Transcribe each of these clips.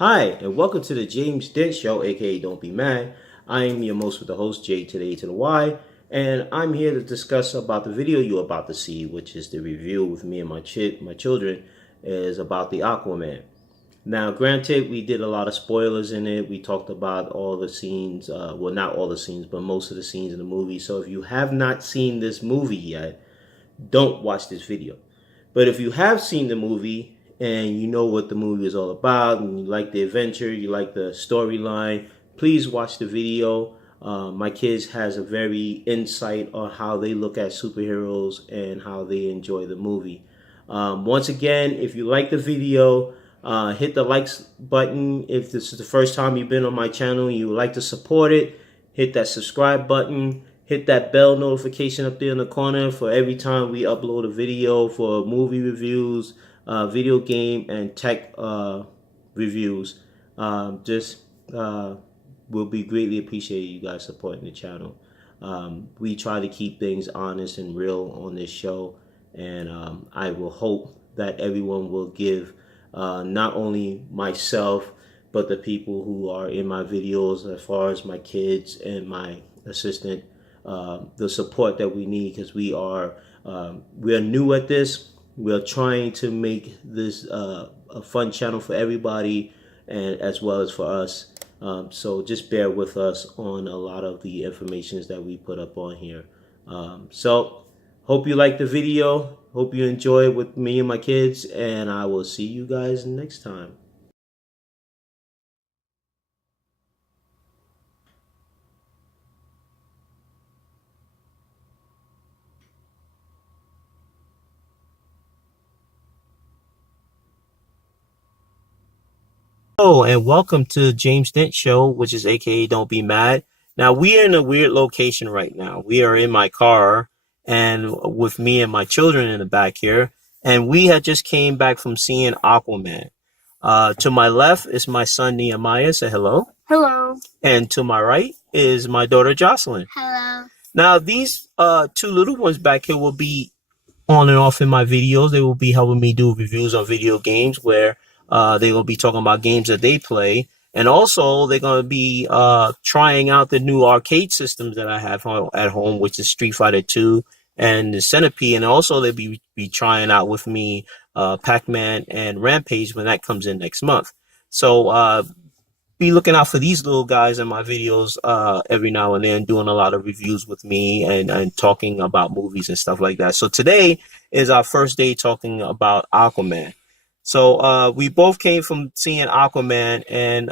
Hi, and welcome to the James Dent Show, aka Don't Be Mad. I am your most with the host, J to the A to the Y, and I'm here to discuss about the video you're about to see, which is the review with me and my children, is about the Aquaman. Now, granted, we did a lot of spoilers in it. We talked about all the scenes, well, not all the scenes, but most of the scenes in the movie. So if you have not seen this movie yet, don't watch this video. But if you have seen the movie and you know what the movie is all about, and you like the adventure, you like the storyline, please watch the video. My kids has a very insight on how they look at superheroes and how they enjoy the movie. Once again, if you like the video, hit the likes button. If this is the first time you've been on my channel and you would like to support it, hit that subscribe button. Hit that bell notification up there in the corner for every time we upload a video for movie reviews, video game, and tech reviews. Just will be greatly appreciated you guys supporting the channel. We try to keep things honest and real on this show, and I will hope that everyone will give not only myself but the people who are in my videos, as far as my kids and my assistant, the support that we need, because we're new at this. We're trying to make this a fun channel for everybody, and as well as for us. So just bear with us on a lot of the informations that we put up on here. So hope you like the video. Hope you enjoy it with me and my kids, and I will see you guys next time. Hello and welcome to James Dent Show, which is aka Don't Be Mad. Now we are in a weird location right now. We are in my car and with me and my children in the back here, and we had just came back from seeing Aquaman. To my left is my son Nehemiah. Say hello. Hello. And to my right is my daughter Jocelyn. Hello. Now these two little ones back here will be on and off in my videos. They will be helping me do reviews on video games where they will be talking about games that they play. And also they're going to be trying out the new arcade systems that I have at home, which is Street Fighter 2 and the Centipede. And also they'll be trying out with me Pac-Man and Rampage when that comes in next month. So be looking out for these little guys in my videos every now and then, doing a lot of reviews with me and talking about movies and stuff like that. So today is our first day talking about Aquaman. So we both came from seeing Aquaman, and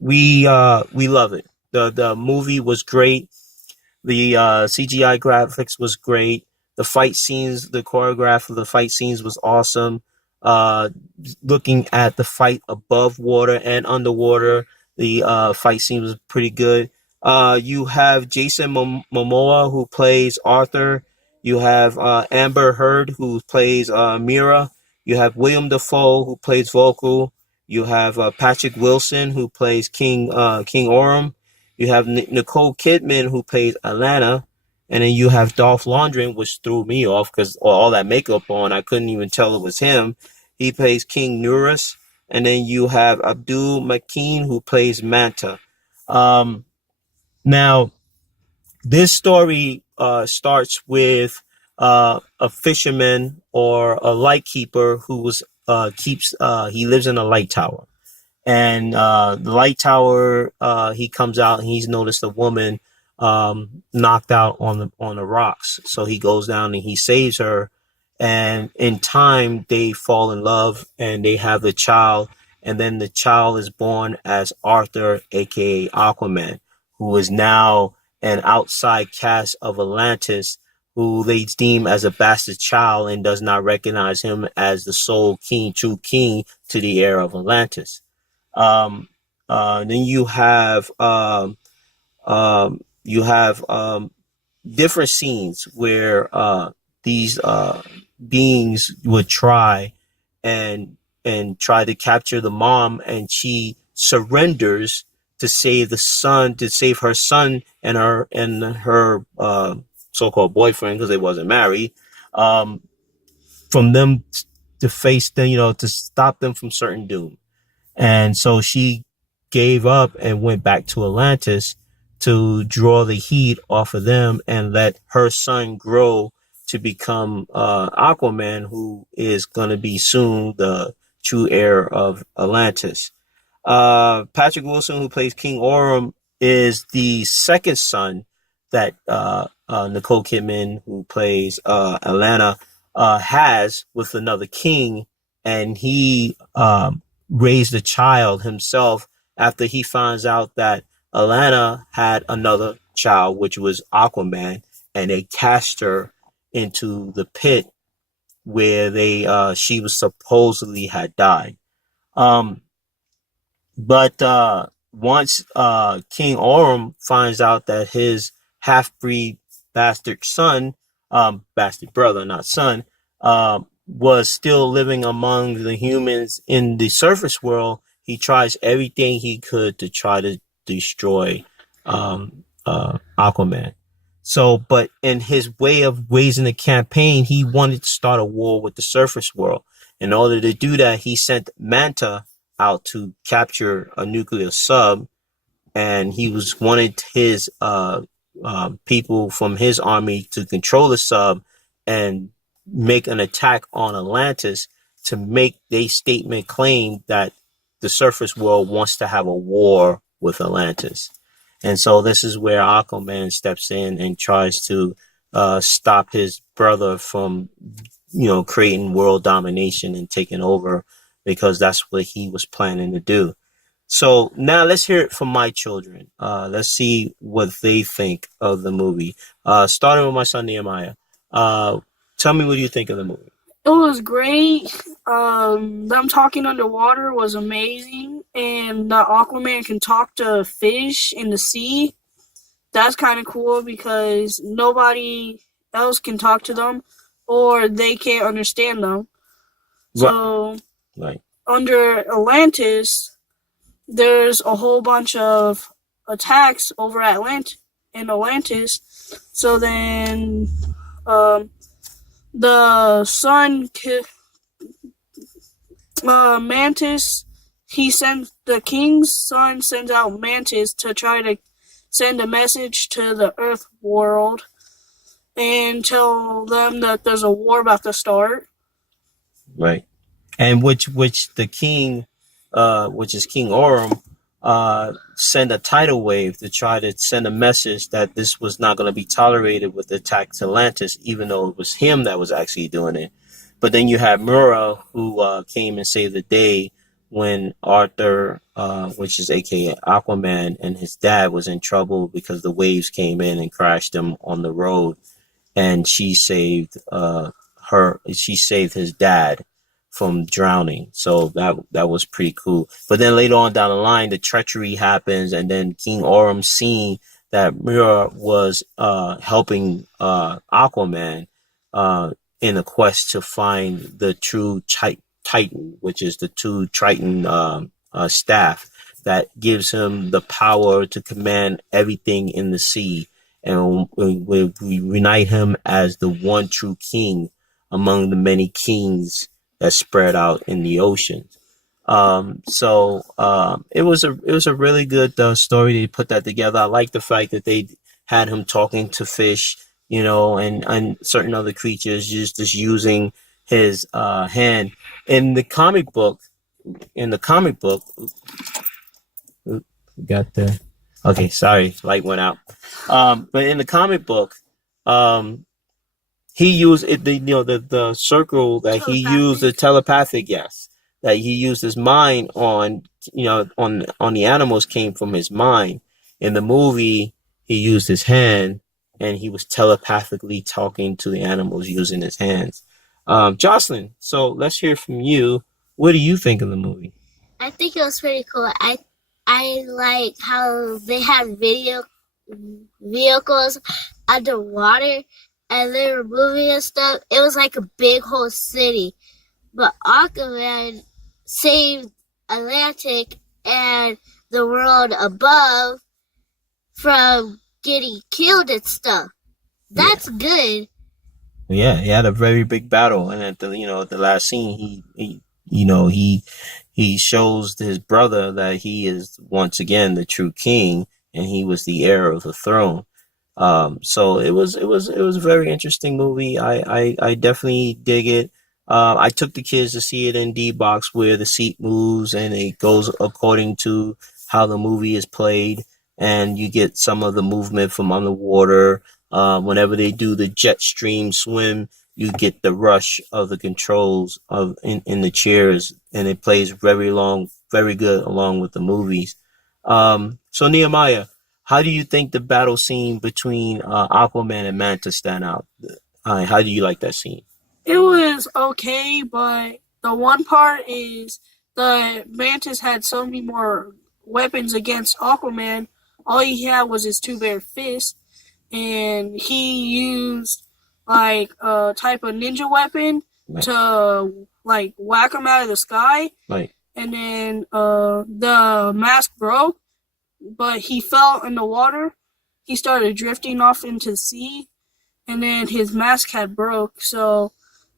we love it. The movie was great. The CGI graphics was great. The fight scenes, the choreograph of the fight scenes was awesome. Looking at the fight above water and underwater, the fight scene was pretty good. You have Jason Momoa, who plays Arthur. You have Amber Heard, who plays Mira. You have William Dafoe, who plays Volko. You have Patrick Wilson, who plays King Orm. You have Nicole Kidman, who plays Atlanta. And then you have Dolph Lundgren, which threw me off because all that makeup on, I couldn't even tell it was him. He plays King Nurus. And then you have Abdul Mateen, who plays Manta. Now, this story starts with a fisherman or a lightkeeper who he lives in a light tower. And the light tower, he comes out and he's noticed a woman knocked out on the rocks. So he goes down and he saves her. And in time, they fall in love and they have a child. And then the child is born as Arthur, aka Aquaman, who is now an outside cast of Atlantis, who they deem as a bastard child and does not recognize him as the sole king, true king to the heir of Atlantis. Then you have different scenes where these beings would try and try to capture the mom, and she surrenders to save the son, to save her son and her so-called boyfriend, because they wasn't married, from them to face them, to stop them from certain doom. And so she gave up and went back to Atlantis to draw the heat off of them and let her son grow to become Aquaman, who is going to be soon the true heir of Atlantis. Patrick Wilson, who plays King Orm, is the second son that Nicole Kidman, who plays Atlanta, has with another king, and he raised a child himself after he finds out that Atlanta had another child, which was Aquaman, and they cast her into the pit where she was supposedly had died. But once King Orm finds out that his half-breed bastard son, bastard brother, not son, was still living among the humans in the surface world, he tries everything he could to try to destroy Aquaman. So, but in his way of raising the campaign, he wanted to start a war with the surface world. In order to do that, he sent Manta out to capture a nuclear sub, and he wanted his people from his army to control the sub and make an attack on Atlantis to make their statement claim that the surface world wants to have a war with Atlantis. And so this is where Aquaman steps in and tries to stop his brother from, creating world domination and taking over, because that's what he was planning to do. So now let's hear it from my children. Let's see what they think of the movie. Starting with my son Nehemiah. Tell me what you think of the movie. It was great. Them talking underwater was amazing, and the Aquaman can talk to fish in the sea. That's kind of cool because nobody else can talk to them, or they can't understand them. So, right. Under Atlantis, there's a whole bunch of attacks over in Atlantis. So then, the sun, Mantis, the king's son sends out Mantis to try to send a message to the Earth world and tell them that there's a war about to start. Right. And which the king, which is King Orm, send a tidal wave to try to send a message that this was not going to be tolerated with the attack to Atlantis, even though it was him that was actually doing it. But then you have Mura, who came and saved the day when Arthur, which is aka Aquaman, and his dad was in trouble because the waves came in and crashed them on the road, and she saved his dad from drowning. So that was pretty cool. But then later on down the line, the treachery happens, and then King Orm, seeing that Mira was helping Aquaman in a quest to find the true Titan, which is the two Triton staff that gives him the power to command everything in the sea. And we unite him as the one true king among the many kings that spread out in the ocean. So it was a really good story. They put that together. I like the fact that they had him talking to fish, and certain other creatures, just using his hand. In the comic book, got the okay, sorry, light went out. But in the comic book, he used it, the circle that he used, the telepathic, yes, that he used his mind on, on the animals came from his mind. In the movie, he used his hand, and he was telepathically talking to the animals using his hands. Jocelyn, so let's hear from you. What do you think of the movie? I think it was pretty cool. I like how they had vehicles underwater and they were moving and stuff. It was like a big whole city. But Aquaman saved Atlantic and the world above from getting killed and stuff. That's good. Yeah, he had a very big battle, and at the last scene, you know, he shows his brother that he is once again the true king, and he was the heir of the throne. So it was a very interesting movie. I definitely dig it. I took the kids to see it in D box where the seat moves and it goes according to how the movie is played, and you get some of the movement from underwater. Whenever they do the jet stream swim, you get the rush of the controls in the chairs, and it plays very long, very good along with the movies. So Nehemiah, how do you think the battle scene between Aquaman and Manta stand out? How do you like that scene? It was okay, but the one part is the Mantis had so many more weapons against Aquaman. All he had was his two bare fists, and he used like a type of ninja weapon Right, to like whack him out of the sky. right. And then the mask broke, but he fell in the water. He started drifting off into the sea, and then his mask had broke, so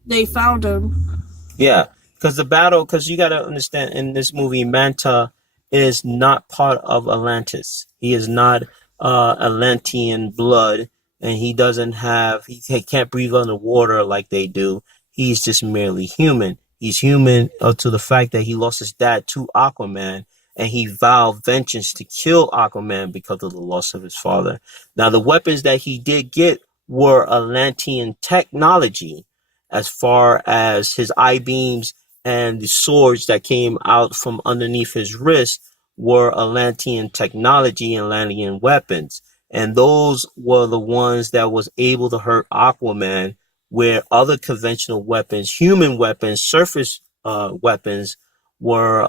they found him. Yeah, because you got to understand in this movie, Manta is not part of Atlantis. He is not Atlantean blood, and he can't breathe underwater like they do. He's just merely human. He's human to the fact that he lost his dad to Aquaman, and he vowed vengeance to kill Aquaman because of the loss of his father. Now, the weapons that he did get were Atlantean technology as far as his eye beams and the swords that came out from underneath his wrist were Atlantean technology and Atlantean weapons. And those were the ones that was able to hurt Aquaman, where other conventional weapons, human weapons, surface weapons were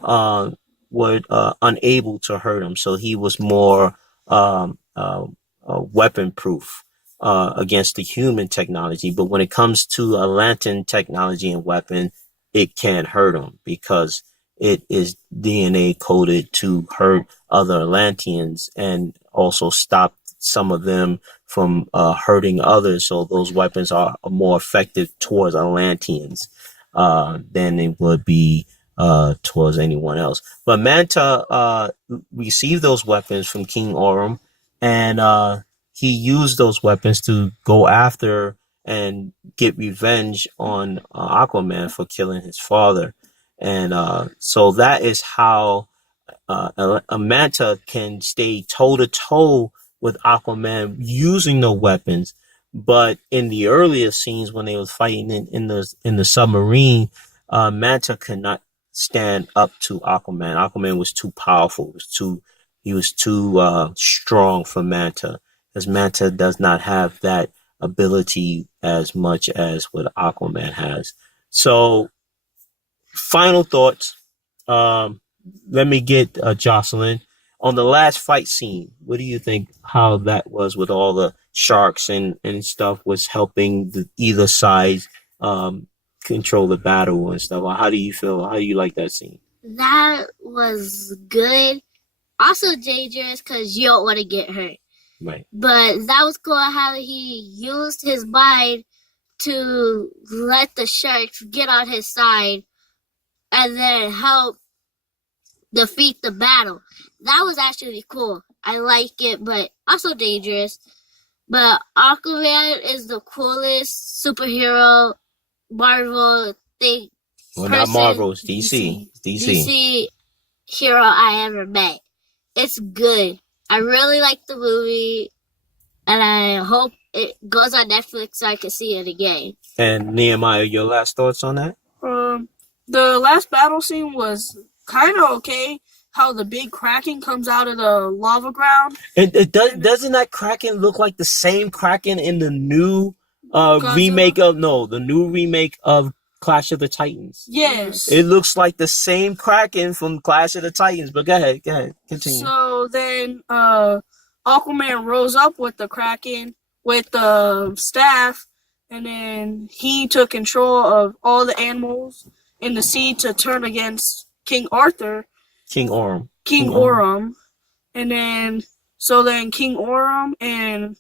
unable to hurt him. So he was more weapon proof against the human technology. But when it comes to Atlantean technology and weapon, it can't hurt them because it is DNA coded to hurt other Atlanteans and also stop some of them from hurting others. So those weapons are more effective towards Atlanteans than they would be towards anyone else. But Manta received those weapons from King Orm, and he used those weapons to go after and get revenge on Aquaman for killing his father. And so that is how a Manta can stay toe to toe with Aquaman using the weapons. But in the earlier scenes when they was fighting in the submarine, Manta could not stand up to Aquaman. Aquaman was too powerful. He was too strong for Manta, because Manta does not have that ability as much as what Aquaman has. So, final thoughts. Um, Let me get Jocelyn on the last fight scene. What do you think? How that was with all the sharks and stuff was helping either side um, control the battle and stuff. How do you feel? How do you like that scene? That was good. Also dangerous because you don't want to get hurt. Right. But that was cool how he used his mind to let the sharks get on his side and then help defeat the battle. That was actually cool. I like it, but also dangerous. But Aquaman is the coolest superhero Marvel thing. Well, not Marvel, it's DC. DC hero I ever met. It's good. I really like the movie, and I hope it goes on Netflix so I can see it again. And Nehemiah, your last thoughts on that? The last battle scene was kind of okay. How the big Kraken comes out of the lava ground. It doesn't that Kraken look like the same Kraken in the new the new remake of Clash of the Titans? Yes. It looks like the same Kraken from Clash of the Titans. But go ahead, continue. So then Aquaman rose up with the Kraken with the staff, and then he took control of all the animals in the sea to turn against King Arthur. King Orm. And then King Orm and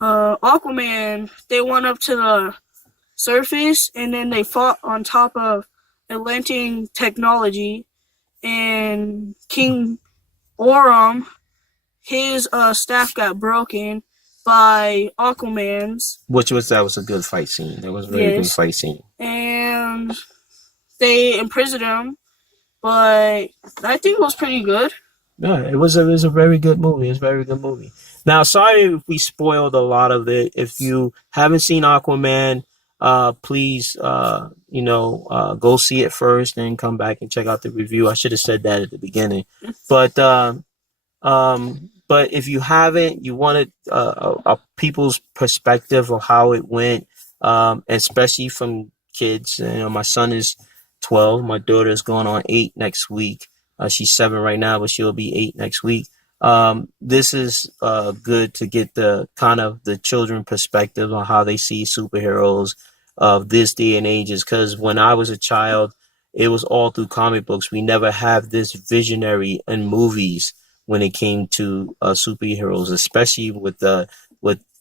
Aquaman, they went up to surface, and then they fought on top of Atlantean technology. And King Orm, his staff got broken by Aquaman's. That was a good fight scene. That was a very good Yes. fight scene. And they imprisoned him, but I think it was pretty good. Yeah, it was a very good movie. It's a very good movie. Now, sorry if we spoiled a lot of it. If you haven't seen Aquaman, please, go see it first and come back and check out the review. I should have said that at the beginning, but but if you haven't, you wanted a people's perspective of how it went, especially from kids. You know, my son is 12. My daughter is going on 8 next week. She's 7 right now, but she'll be 8 next week. This is good to get the kind of the children perspective on how they see superheroes of this day and ages. Because when I was a child, it was all through comic books. We never have this visionary in movies when it came to superheroes, especially with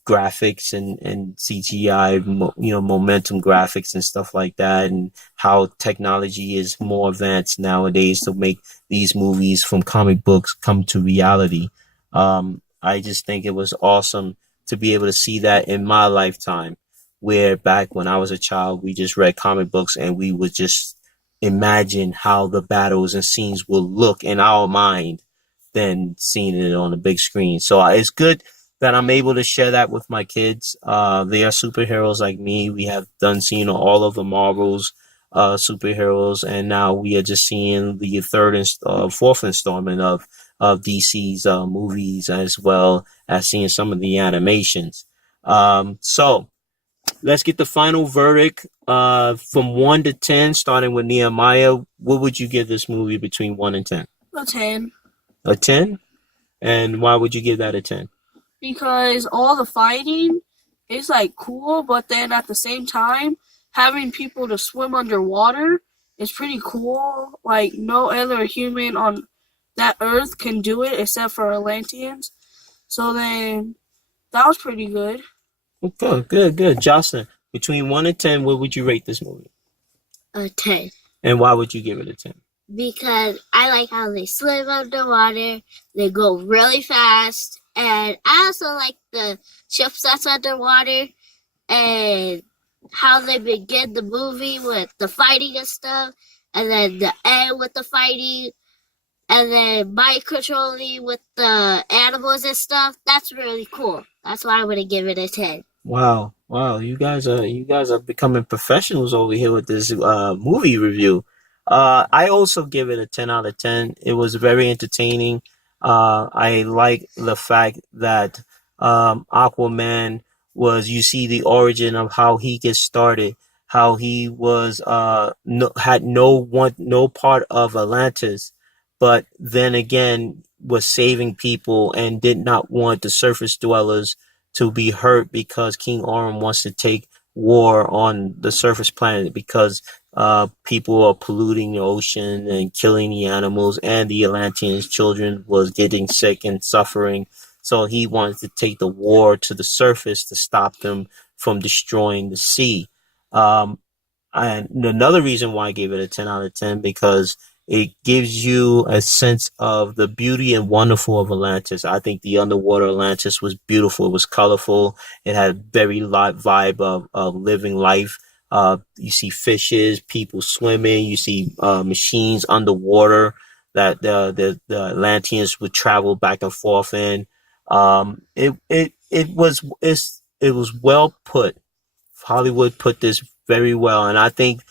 graphics and CGI, momentum graphics and stuff like that, and how technology is more advanced nowadays to make these movies from comic books come to reality. I just think it was awesome to be able to see that in my lifetime, where back when I was a child, we just read comic books and we would just imagine how the battles and scenes will look in our mind than seeing it on the big screen. So it's good that I'm able to share that with my kids. They are superheroes like me. We have seen all of the Marvel's superheroes, and now we are just seeing the third and fourth installment of DC's movies, as well as seeing some of the animations. So let's get the final verdict from 1 to 10, starting with Nehemiah. What would you give this movie between 1 and 10? A 10. A 10? And why would you give that a 10? Because all the fighting is like cool, but then at the same time, having people to swim underwater is pretty cool. Like, no other human on that earth can do it except for Atlanteans. So then, that was pretty good. Good. Jocelyn, between 1 and 10, what would you rate this movie? A 10. And why would you give it a 10? Because I like how they swim underwater, they go really fast, and I also like the ships that's underwater, and how they begin the movie with the fighting and stuff, and then the end with the fighting, and then mind controlling with the animals and stuff. That's really cool. That's why I'm gonna give it a 10. Wow, you guys are becoming professionals over here with this movie review. I also give it a 10 out of 10. It was very entertaining. I like the fact that Aquaman you see the origin of how he gets started, how he was had no part of Atlantis, but then again was saving people and did not want the surface dwellers to be hurt, because King Orm wants to take war on the surface planet because people are polluting the ocean and killing the animals, and the Atlanteans' children was getting sick and suffering. So he wanted to take the war to the surface to stop them from destroying the sea. And another reason why I gave it a 10 out of 10, because it gives you a sense of the beauty and wonderful of Atlantis. I think the underwater Atlantis was beautiful. It was colorful. It had a very light vibe of living life. You see fishes, people swimming. You see machines underwater that the Atlanteans would travel back and forth in. It was well put. Hollywood put this very well, and I think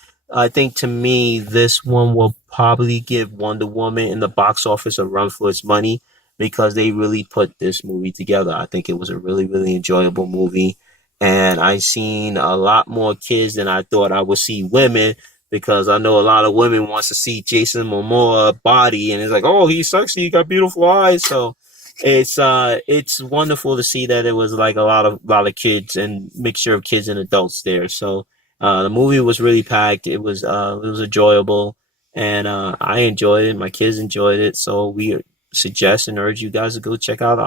to me this one will probably give Wonder Woman in the box office a run for its money, because they really put this movie together. I think it was a really, really enjoyable movie, and I seen a lot more kids than I thought I would see women, because I know a lot of women wants to see Jason Momoa body, and it's like, oh, he's sexy, he got beautiful eyes. So it's wonderful to see that it was like a lot of kids and mixture of kids and adults there. So the movie was really packed. It was enjoyable, and I enjoyed it. My kids enjoyed it. So we suggest and urge you guys to go check out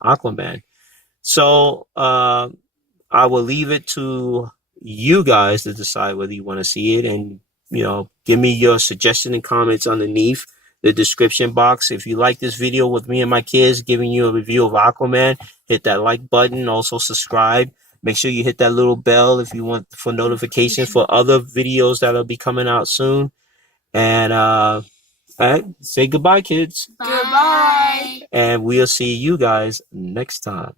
Aquaman. So I will leave it to you guys to decide whether you want to see it. And, give me your suggestion and comments underneath the description box. If you like this video with me and my kids giving you a review of Aquaman, hit that like button. Also subscribe. Make sure you hit that little bell if you want for notifications for other videos that'll be coming out soon. And all right, say goodbye, kids. Bye. Goodbye. And we'll see you guys next time.